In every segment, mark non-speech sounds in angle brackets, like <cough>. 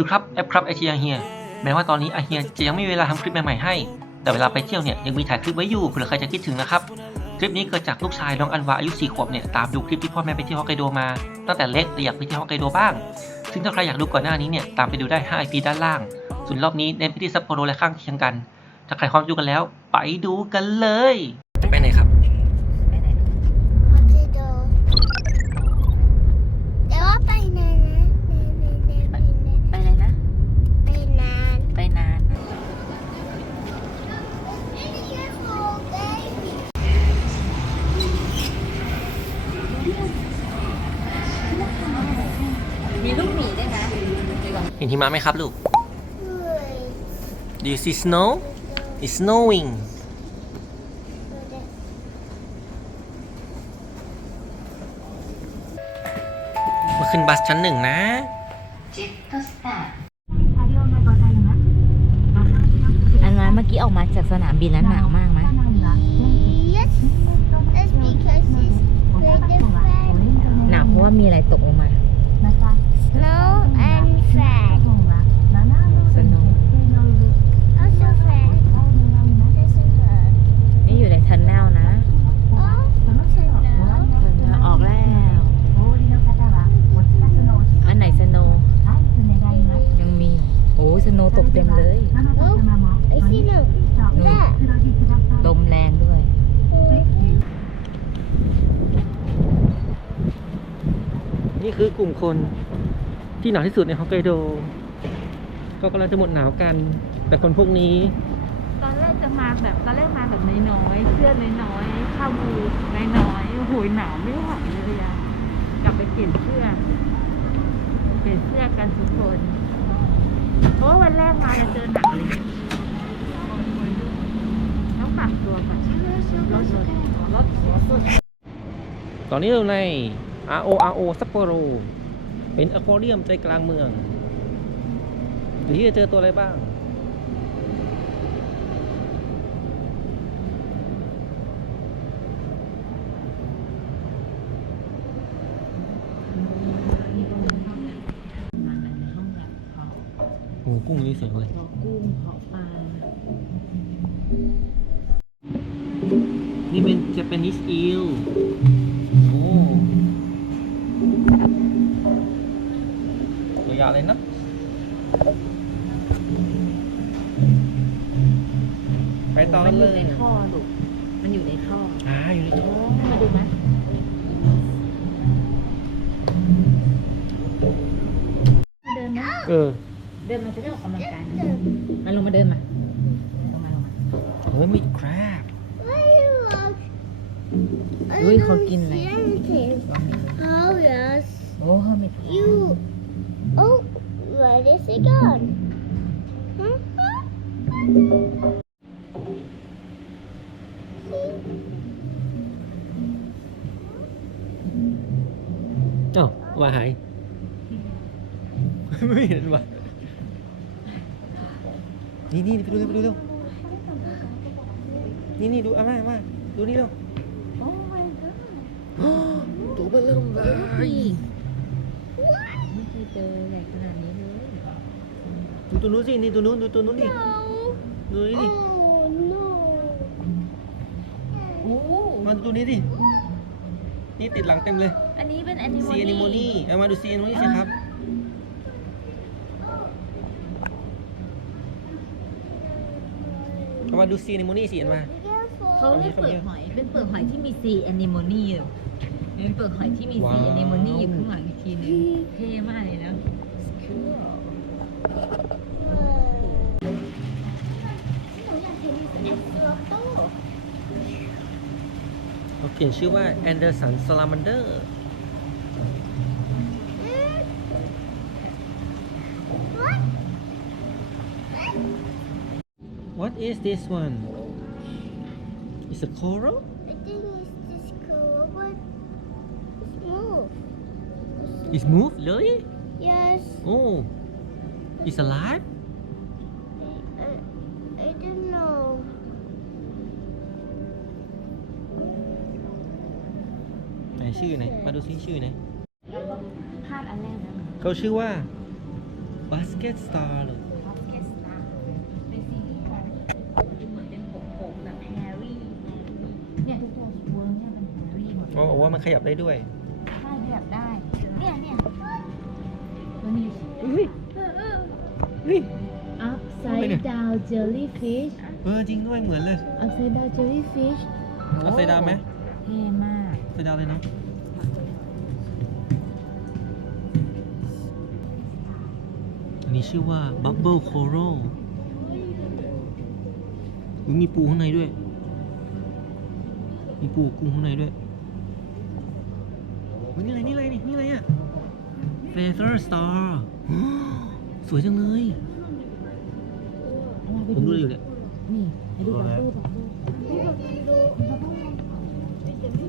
วัสดีครับแอปครับไอเทีอาเฮียแม้ว่าตอนนี้อาเฮียจะยังไม่มีเวลาทำคลิปใหม่ๆให้ แต่เวลาไปเที่ยวเนี่ยยังมีถ่ายคลิปไว้อยู่เผื่อใครจะคิดถึงนะครับคลิปนี้เกิดจากลูกชายน้องอันวาอายุ4ขวบเนี่ยตามดูคลิปที่พ่อแม่ไปเที่ยวฮอกไกโดมาตั้งแต่เล็กแต่อยากไปเที่ยวฮอกไกโดบ้าง ซึ่งถ้าใครอยากดูก่อนหน้านี้เนี่ยตามไปดูได้5 IP ด้านล่าง ส่วนรอบนี้เน้นไปที่ซัปโปโรและข้างเคียงกัน ถ้าใครพร้อมดูกันแล้ว ไปดูกันเลยไปไหนครับ มีลูกหมีด้วยนะดีกว่าเห็นหิมะไหมครับลูก Do you see snow It's snowing มาขึ้นบัสชั้นหนึ่งนะเจ็ตสตาร์อันนั้นเมื่อกี้ออกมาจากสนามบินแล้วหนาวมากไหม Yes, that's because it's very different. หนาวเพราะว่ามีอะไรตกลงมา Snow and fat. สโนว์ Also fat. This is fat. นี่อยู่ในทันแนลนะ Oh, ทันแนลออกแล้ว อันไหนสโนว์ยังมี โอ้สโนว์ตกเต็มเลย oh, I see them. That. ลมแรงด้วย นี่ คือกลุ่มคนที่หนาวที่สุดในฮอกไกโดก็กำลังจะหมดหนาวกัน แต่คนพวกนี้ ตอนแรกจะมาแบบตอนแรกมาแบบน้อยๆเสื้อน้อยๆข้าวบูน้อยๆโอ้โหหนาวไม่ไหวเลยอะกลับไปเปลี่ยนเสื้อเปลี่ยนเสื้อกันทุกคนเพราะวันแรกมาเราเจอหนักเลยต้องปรับตัวก่อนรถรถรถตอนนี้เราใน RO RO ซัปโปโร เป็นอควาเรียมใจกลางเมืองหรือที่จะเจอตัวอะไรบ้างมาในห้องแบบเพาะโอ้กุ้งนี่สวยเลย กุ้งเพาะปลานี่เป็น Japanese eel ไปต่อมักันอเลยู่ยในท่อลูกมันอยู่ในท่ออ่าอยู่ในท้อมาดูไหมเดินนะเออเดินมาจะได้ออกกำลังกายนะมาลงมาเดินมาลงมาลงมาเฮ้ยมีคราบ Why you look? I Ui, don't khó kinh này. see anything. Oh, yes. โอ้เฮ้ยไม่ถูก You. Oh, where is it gone? Huh? See? เอ้าว่าหายไม่เห็นว่ะนี่นี่ไปดูเร็วไปดูเร็วนี่นี่ดูอาม่าอาม่าดูนี่เร็วโอ้ my god ตัวเบลเริ่มเล ดนี้เลยดูตัวนู้นสิ นี่ตัวนู้นดูตัวนู้นดิ No. ดูนี่ดิ Oh, no. โอ้มาดูตัวนี้ดิ นี่ติดหลังเต็มเลยอันนี้เป็นแอนิโมซีแอนิโมนี่เอามาดูซีแอนิโมนี่สิครับ เอามาดูซีแอนิโมนี่สิเห็นไหม Careful. เขาเรียกเปลือกหอย เป็นเปลือกหอยที่มีซีแอนิโมนี่อยู่เป็นเปลือกหอยที่มีซีแอนิโมนี่อยู่ข้างหลังอีกทีนึงเท่มากเลยนะ เขาเขียนชื่อว่าแอนเดอร์สันสลามันเดอร์ What is this one? It's a coral? I think it's this cool, but it's move. It's moved? Really? Yes. Oh, it's alive? ชื่อไหนมาดูซิชื่อไหนพลาดอันแรกนะเขาชื่อว่าบาสเกตสตาร์เลยออฟเคสตราเป็นซีรีส์ของเหมือนเป็นปกๆแบบแฮร์รี่เนี่ยทุกตัวเวิร์กเนี่ยมันแฮร์รี่หมดอ๋อว่ามันขยับได้ด้วยใช่ขยับได้ เนี่ยเนี่ยตัวนี้อุ้ยเฮ้ย upside down jellyfish เออจริงด้วยเหมือนเลย upside down jellyfish เอาไซดาวไหมเท่มากไซดาวเลยเนาะ นนี้ชื่อว่า Bubble Coral อุ๊ยมีปูข้างในด้วย มีปูกุ้งข้างในด้วยอุ๊ยนี่อะไรนี่อะไรนี่นี่อะไรอะ Feather Star สวยจังเลยเอาไปผมดูดูอยู่เนี่ยนี่ไปดูตัวบัอะไรบเบิ้ลบั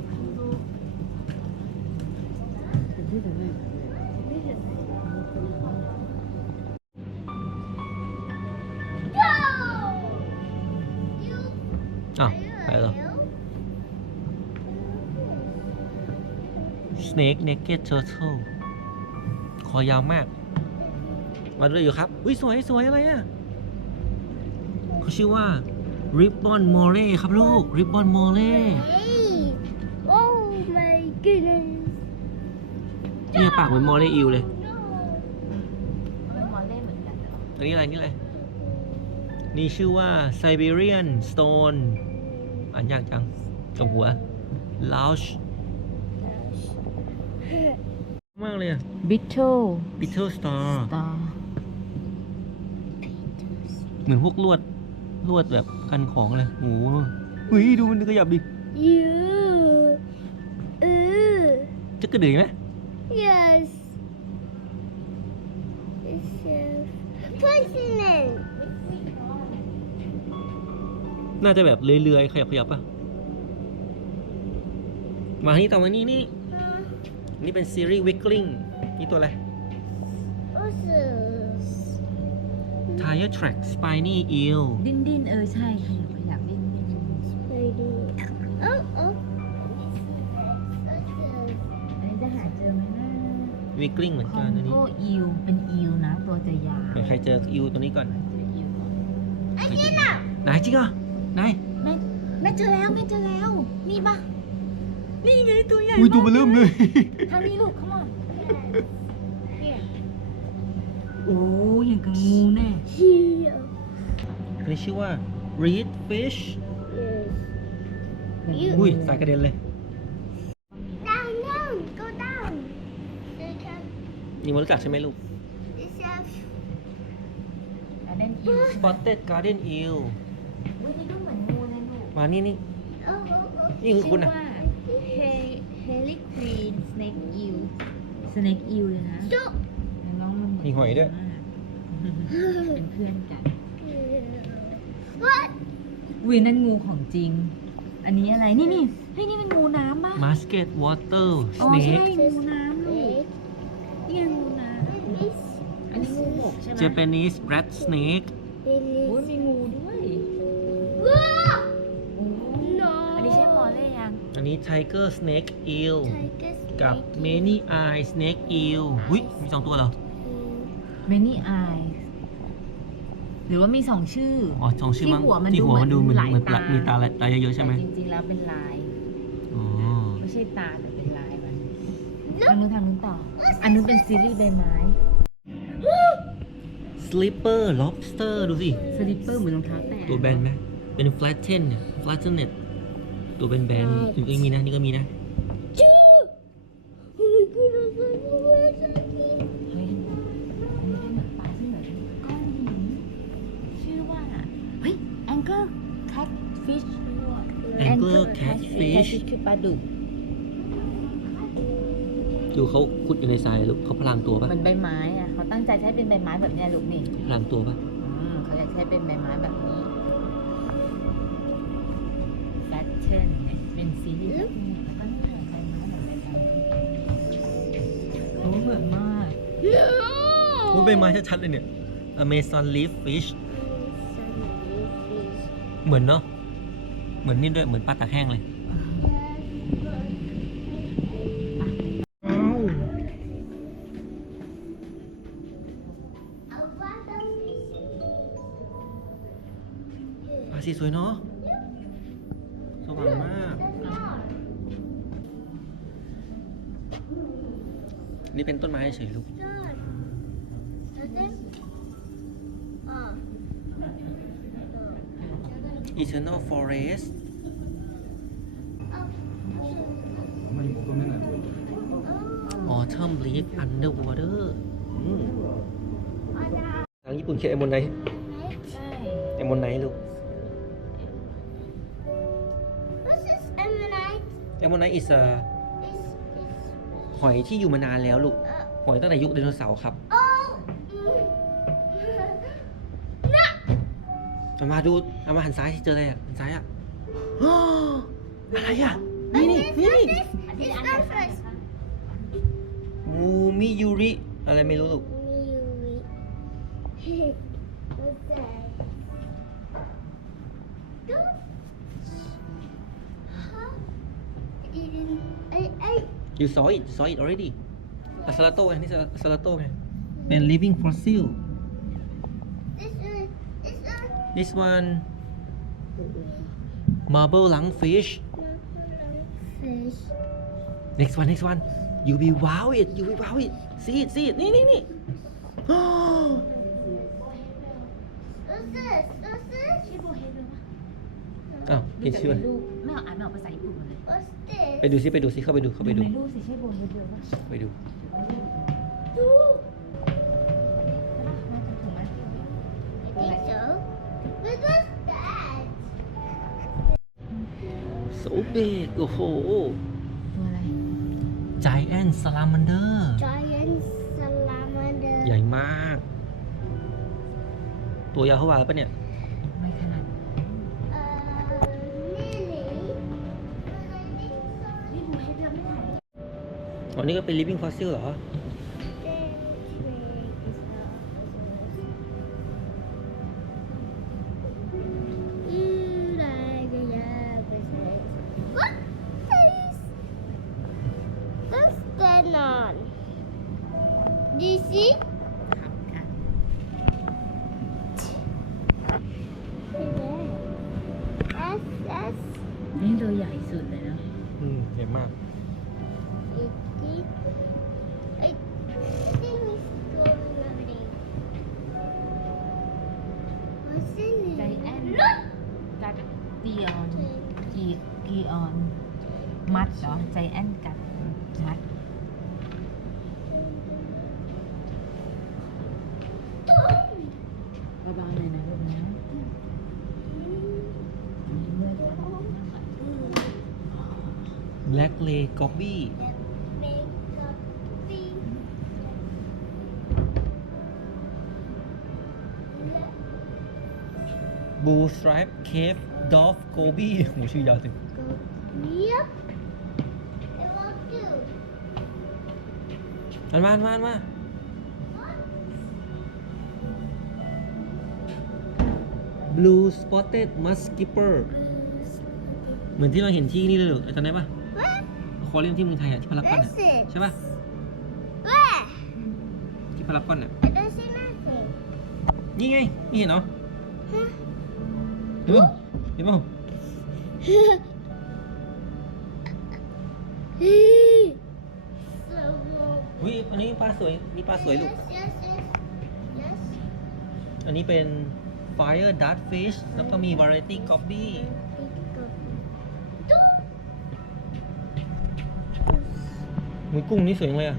บ Snake Naked Turtle คอยาวมากมาดูเลยอยู่ครับ อุ้ยสวยสวยอะไรอะเขาชื่อว่า Ribbon Mole ครับลูก Ribbon Mole Hey! Oh my goodness! เนี่ยปากเหมือนมอลเล่อิวเลย No! เป็นมอลเล่เหมือนกันเหรออันนี้อะไรนี่อะไร นี่ชื่อว่า Siberian Stone อ่านยากจัง กับหัว Louch มากเลยอะบิทเทิล Beetle Star ตาเหมือนพวกลวดลวดแบบกันของเลยโอ้โหเฮ้ยดูมันขยับดิ You! Uh, จะกระดือไหม yes! It's a president! น่าจะแบบเลื่อยๆขยับขยับป่ะมาที่ต่อมานี่นี่ นี่เป็นซีรีส์ Wiggling นี่ตัวอะไร Also, Tire Track Spiny Eel ดิ้นดิ้นเออ ใช่ขยับขยับดิ้นดิ้น lady. Oh, oh. อันนี้จะหาเจอไหมนะ Wiggling เหมือนคอกันนอันนี้โกอิวเป็นอิวนะ ตัวจะยาวเดี๋ยวใครเจออิวตัวนี้ก่อนเจออิวก่อนใครเจอไหนจริงเหรอไหน แม่แม่เจอแล้วแม่เจอแล้ว นี่ปะ นี่ไงตัวใหญ่อุ้ยตัวมันเริ่มเลยทางนี้ลูกเข้ามา Here. โอ้ยอย่างกับงูแน่ Here. อันนี้ชื่อว่า Reed Fish Yes. You. อุ้ยสายกระเด็นเลย Down, down. Go down. They can. นี่มันรู้จักใช่ไหมลูก It's a แล้วเด่นอิว Spotted Garden Eel อุ้ยนี่ก็เหมือนงูเลยลูกมานี่นี่ oh, oh, นี่คือคุณอะเฮเฮ ลิควีนสเนกอิวสเนกอิวเลยนะ oh. Stop. น้องมันเหมือนมีหอยด้วย มากเป็นเพื่อนกัน What? วินั่นงูของจริง อันนี้อะไร นี่นี่เฮ้ยนี่เป็นงูน้ำปะ Musket Water อ๋อใช่ Snake งูน้ำลูก Wait. นี่ไงงูน้ำ This อันนี้งูบกใช่ไหม Japanese Rat Snake โอ้ย is. มีงูด้วย Whoa! ล่ยังอันนี้ Tiger Snake Eel Tiger กับ snake. Many Eye Snake Eel หุ้ยมีสองตัวเหรอเมนี่อายหรือว่ามีสองชื่อ อ๋อสองชื่อมั้งที่หัวมันที่หัวมันดูดูเหเหมืมืออนนเหมือนหลายตามีมีตาตาเยอะๆใช่ไหมแต่จริงๆแล้วเป็นลาย อ๋อไม่ใช่ตาแต่เป็นลายมันทางนู้นทางนู้นต่อ อันนู้นเป็นซีรีส์ใบไม้ Slipper Lobster ดูสิ สลิปเปอร์เหมือนรองเท้าแตะตัวแบนไหมเป็น flatten เนี่ย flattenet ตัวแบนแบนๆนี่ก็มีนะ นี่ก็มีนะ Two. Oh my goodness, I'm so excited. เฮ้ยอันนี้เป็นเหมือนปลาที่เหมือนก้อนหินชื่อว่าเฮ้ย Angler Catfish Angler Catfish คือปลาดุกดูเขาขุดอยู่ในทรายลูกเขาพลางตัวปะเหมือนใบไม้อะเขาตั้งใจใช้เป็นใบไม้แบบเนี้ยลูกนี่พลางตัวปะอืมเขาอยากใช้เป็นใบไม้แบบนี้ พูดไปไม้ชัดๆเลยเนี่ย Amazon leaf fish เหมือนเนาะ เหมือนนี่ด้วย เหมือนปลาตะแห้งเลย ปลาสีสวยเนาะ สว่างมาก นี่เป็นต้นไม้เฉยลูก Good. Nothing? Oh. Eternal Forest Oh. Autumn Leaf Underwater อืม Oh, now. ทางญี่ปุ่นเขียนเอมอนไนใช่เอมอนไนลูก What's this ammonite? เอมอนไน is a It's, it's, หอยที่อยู่มานานแล้วลูก uh, หอยตั้งแต่ยุคไดโนเสาร์ครับ อามาดูเอามาหันซ้ายที่เจออะไรอะหันซ้ายอะอ้ออะไรอะ นี่นี่นี่นี่ It's not first. มูมิยูริ อะไรไม่รู้ลูก What's that? Don't. Huh? You didn't. I, I. you saw it you saw it already อ s สลาโตไงนี่อ s สลาโตไงเป็น living fossil this one marble lungfish Fish. next one next one you will wow it you will wow it see it see it นี่นี่นี่ <gasps> อ้อ What's this? What's this? ชื่อโบเฮดเลยปะ อ้าวเห็นชื่อไหม รูปไม่เอาอ่านไม่ออกภาษาญี่ปุ่นหมดเลย What's this? ไปดูซิไปดูซิเข้าไปดูเข้าไปดู ในรูปสิใช่โบเฮดเดียวปะ ไปดู Ooh, So big โอ้โห ตัวอะไร giant salamander Giant salamander. ใหญ่มาก ตัวยาวเท่าไหร่ปะเนี่ย ไม่ขนาด Uh, nearly. But I think so. นี่โบเฮดเดียวไม่ถ่ายอ๋อ นี่ก็เป็น living fossil เหรอ Do black lay gobby Makeup thing. blue stripe cave dolph goby โหชื่อยาวจัง Yep. I love you. อันมาอันมาอันมา blue spotted muskipper เหมือนที่เราเห็นที่นี่เลยเหรอจำได้ปะ What? อ ควาเรียมที่เมืองไทยอะที่พารากอนอะ That's it. ใช่ปะ Where? ที่พารากอนอะ I don't see nothing. นี่ไงนี่เห็นเนาะ Huh? เห็นปะเห็นปะ so long. อุ้ยอันนี้ปลาสวยนี่ปลาสวยลูก Yes, yes, yes. Yes. อันนี้เป็น fire dart fish แล้วก็มี variety gobby มุยกุ้งนี่สวยจังเลยอะ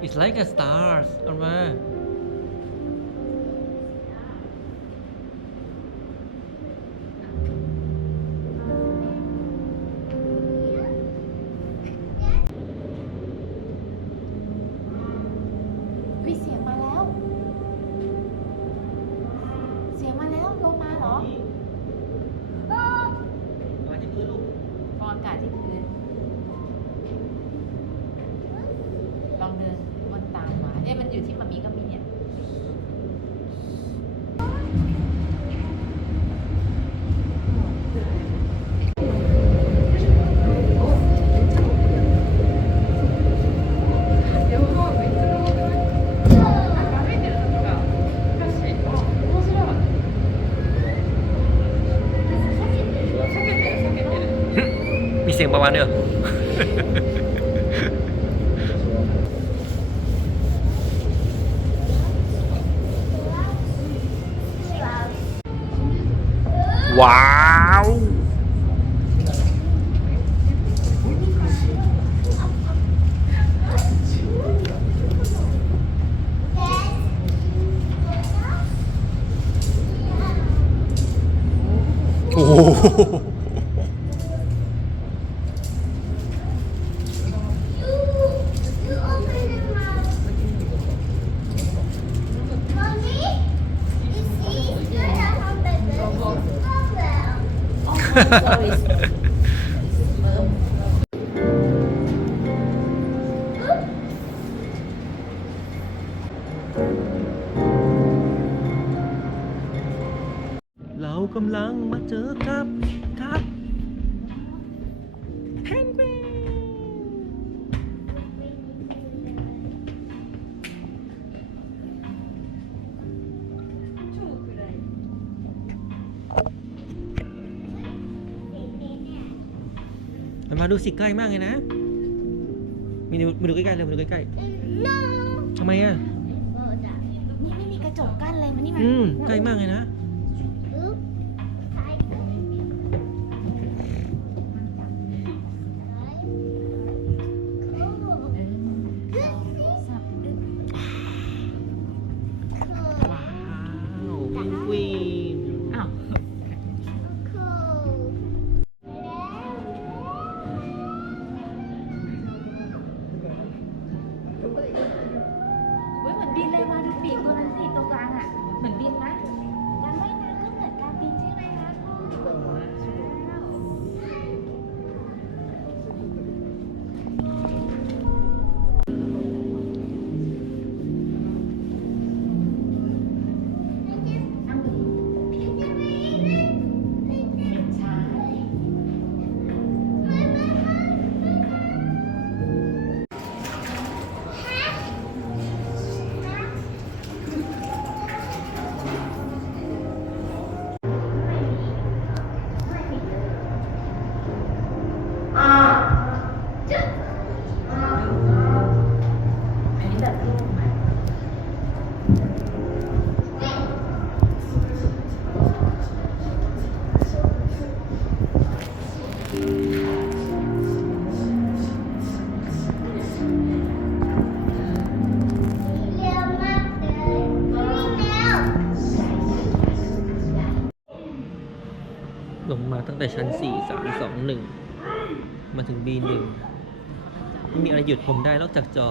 It's like a stars งประมาณเนี้ยว้าวโอ้โห You open your mouth. Mommy, you see, you're a hamburger. Oh, well. Oop. เรากำลังมาเจอกับกับเพนกวินมัน มาดูสิใกล้มากเลยนะมาดูมาดูใกล้ๆเลยมาดูใกล้ No. ๆทำไมอะ Oh, that. นี่ไม่มีกระจกกั้นเลยมานี่มาอืมใกล้มากเลยนะ งมาตั้งแต่ชั้น4 3 2 1มาถึง B1 ไม่มีอะไรหยุดผมได้นอกจากจอ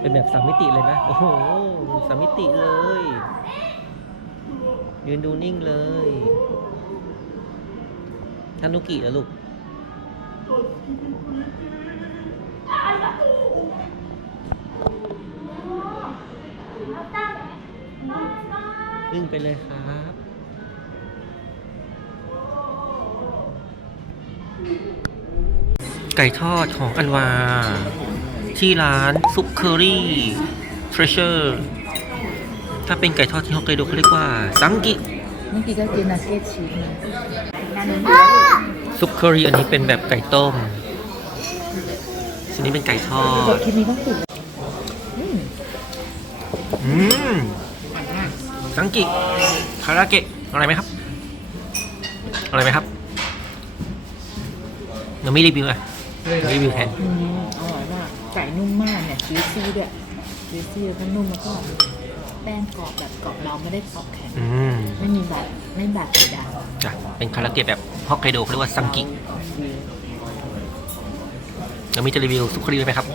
เป็นแบบสามมิติเลยนะ โอ้โหสามมิติเลยยืนดูนิ่งเลยทานุกิเหรอลูกอึ้งไปเลยครับ ไก่ทอดของอันวา ที่ร้านซุปเคอรี่เทรเชอร์ถ้าเป็นไก่ทอดที่ฮอกไกโดเขาเรียกว่าซังกิเมื่อกี้ก็กินนักเก็ตชีสมานั่นอ้าซุปเคอรี่อันนี้เป็นแบบไก่ต้มส่วนนี้เป็นไก่ทอดคลิปนี้ต้องติดอืมซังกิคาราเกะอะไรไหมครับอะไรไหมครับเราไม่รีวิวอะ รีวิวแทนอืมอร่อยมากไก่นุ่มมากเนี่ยชีสซี่ด้วยชีสซี่แล้วก็นุ่มแล้วก็แป้งกรอบแบบกรอบเราไม่ได้กรอบแข็งอืมไม่มีแบบไม่แบบกระดาษจ้ะเป็นคาราเกะแบบฮอกไกโดเขาเรียกว่าซังกิเรามีจะรีวิวซุปครีไหมครับ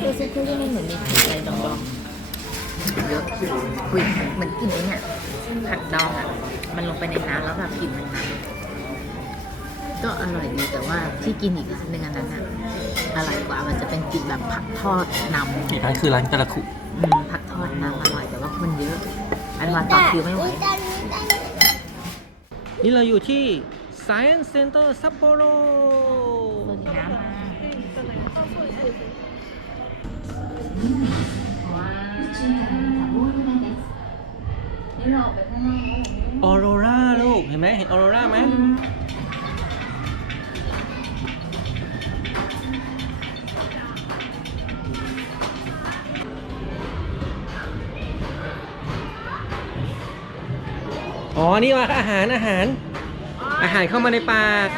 คือซุปคือมันเหมือนมีอะไรดองๆเยอะคุยเหมือนกลิ่นไอ้เนี่ยผัดดองอะมันลงไปในน้ำแล้วแบบกลิ่นมันมา ก็อร่อยดีแต่ว่าที่กินอีกร้านหนึ่งอันนั้นอะอร่อยกว่ามันจะเป็นกลิ่นแบบผักทอดนำอีกร้านคือร้านกาลาคุอืมผักทอดน้ำอร่อยแต่ว่าคนเยอะ อันวันต่อคิวไม่ไหวนี่เราอยู่ที่ Science Center Sapporo เปิดน้ำมานี่เราออกไปข้างนอกแล้วออโรราลูก เห็นไหมเห็นออโรราไหม อ๋อ นี่ว่าอาหารอาหาร อาหารเข้ามาในปาก